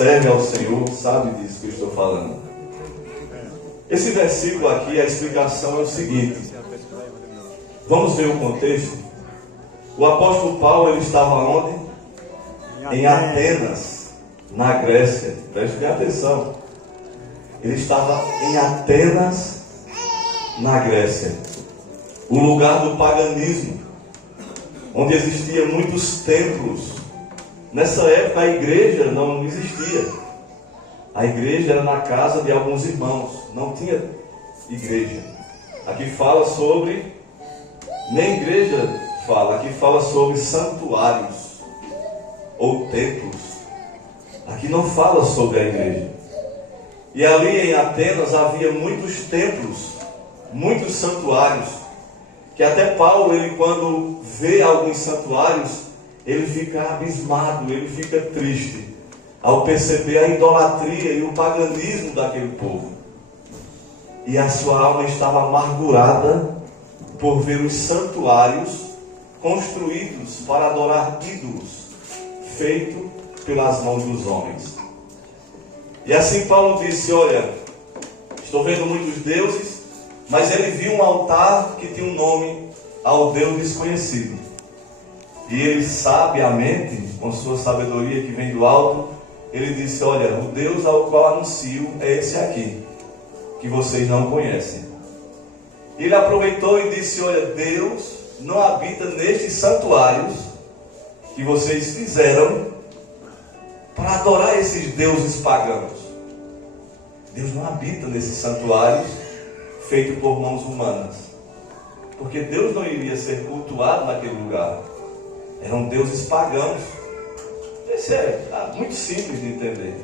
serve ao Senhor sabe disso que eu estou falando. Esse versículo aqui, a explicação é o seguinte. Vamos ver o contexto. O apóstolo Paulo, ele estava onde? Em Atenas, na Grécia. Preste bem atenção. Ele estava em Atenas, na Grécia. O lugar do paganismo, onde existiam muitos templos. Nessa época a igreja não existia. A igreja era na casa de alguns irmãos, não tinha igreja. Aqui fala sobre, nem igreja fala, aqui fala sobre santuários ou templos. Aqui não fala sobre a igreja. E ali em Atenas havia muitos templos, muitos santuários, que até Paulo, ele quando vê alguns santuários, ele fica abismado, ele fica triste, ao perceber a idolatria e o paganismo daquele povo. E a sua alma estava amargurada por ver os santuários construídos para adorar ídolos, feitos pelas mãos dos homens. E assim Paulo disse, olha, estou vendo muitos deuses, mas ele viu um altar que tinha um nome ao Deus desconhecido. E ele sabiamente, com sua sabedoria que vem do alto, ele disse, olha, o Deus ao qual anuncio é esse aqui, que vocês não conhecem. Ele aproveitou e disse, olha, Deus não habita nestes santuários que vocês fizeram para adorar esses deuses pagãos. Deus não habita nesses santuários feitos por mãos humanas, porque Deus não iria ser cultuado naquele lugar. Eram deuses pagãos. Isso é muito simples de entender.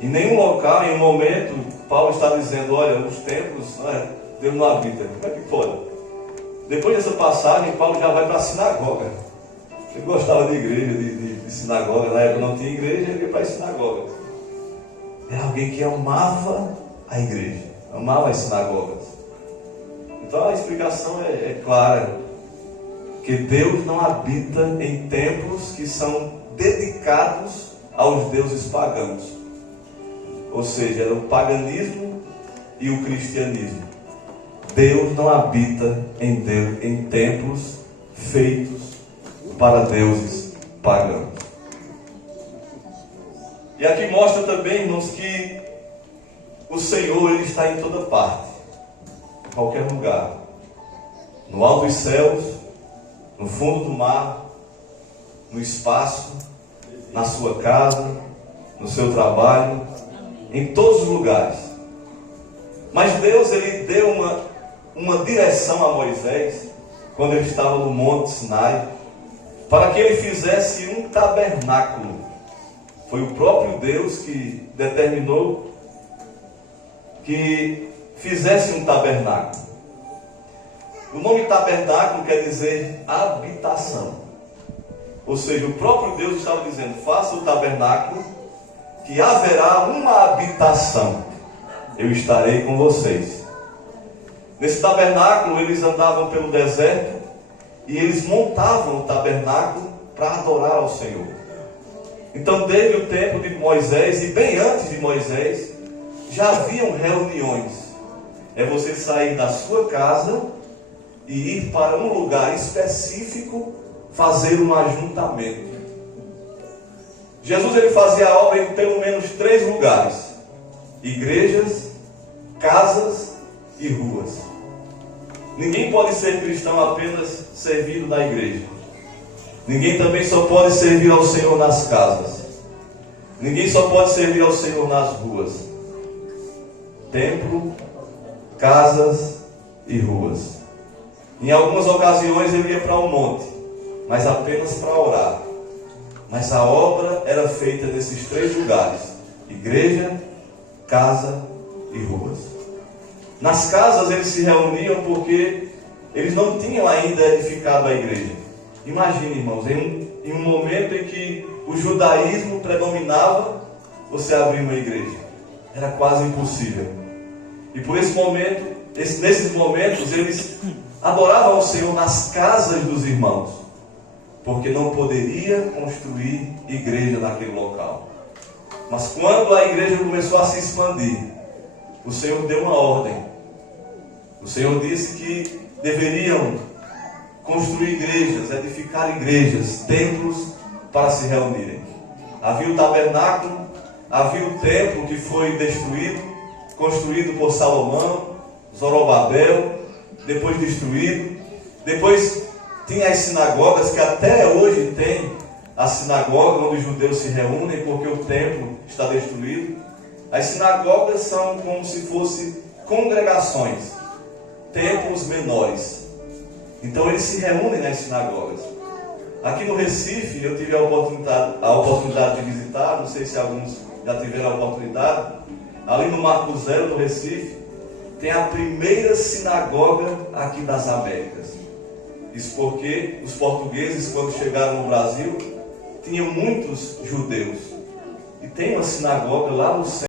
Em nenhum local, em um momento, Paulo está dizendo, olha, os templos, Deus não habita. Como é que pode? Depois dessa passagem, Paulo já vai para a sinagoga. Ele gostava de igreja, de sinagoga. Na época não tinha igreja, ele ia para a sinagoga. Era alguém que amava a igreja, amava as sinagogas. Então a explicação é clara. Que Deus não habita em templos que são dedicados aos deuses pagãos. Ou seja, era o paganismo e o cristianismo. Deus não habita em templos feitos para deuses pagãos. E aqui mostra também, irmãos, que o Senhor, ele está em toda parte, em qualquer lugar, no alto dos céus, no fundo do mar, no espaço, na sua casa, no seu trabalho, em todos os lugares. Mas Deus, ele deu uma direção a Moisés, quando ele estava no Monte Sinai, para que ele fizesse um tabernáculo. Foi o próprio Deus que determinou que fizesse um tabernáculo. O nome tabernáculo quer dizer habitação. Ou seja, o próprio Deus estava dizendo, faça o tabernáculo, que haverá uma habitação. Eu estarei com vocês. Nesse tabernáculo, eles andavam pelo deserto, e eles montavam o tabernáculo para adorar ao Senhor. Então, desde o tempo de Moisés, e bem antes de Moisés, já haviam reuniões. É você sair da sua casa e ir para um lugar específico, fazer um ajuntamento. Jesus, ele fazia a obra em pelo menos 3 lugares: igrejas, casas e ruas. Ninguém pode ser cristão apenas servindo na igreja. Ninguém também só pode servir ao Senhor nas casas. Ninguém só pode servir ao Senhor nas ruas. Templo, casas e ruas. Em algumas ocasiões eu ia para um monte, mas apenas para orar. Mas a obra era feita nesses 3 lugares: igreja, casa e ruas. Nas casas eles se reuniam porque eles não tinham ainda edificado a igreja. Imagine, irmãos, em um momento em que o judaísmo predominava, você abrir uma igreja era quase impossível. E por esse momento, nesses momentos, eles adoravam ao Senhor nas casas dos irmãos, porque não poderia construir igreja naquele local. Mas quando a igreja começou a se expandir, o Senhor deu uma ordem. O Senhor disse que deveriam construir igrejas, edificar igrejas, templos para se reunirem. Havia o tabernáculo, havia o templo que foi destruído, construído por Salomão, Zorobabel, depois destruído. Depois tinha as sinagogas, que até hoje tem a sinagoga onde os judeus se reúnem porque o templo está destruído. As sinagogas são como se fossem congregações, templos menores. Então eles se reúnem nas sinagogas. Aqui no Recife eu tive a oportunidade de visitar, não sei se alguns já tiveram a oportunidade, ali no Marco Zero do Recife, tem a primeira sinagoga aqui das Américas. Isso porque os portugueses, quando chegaram no Brasil, tinham muitos judeus. E tem uma sinagoga lá no centro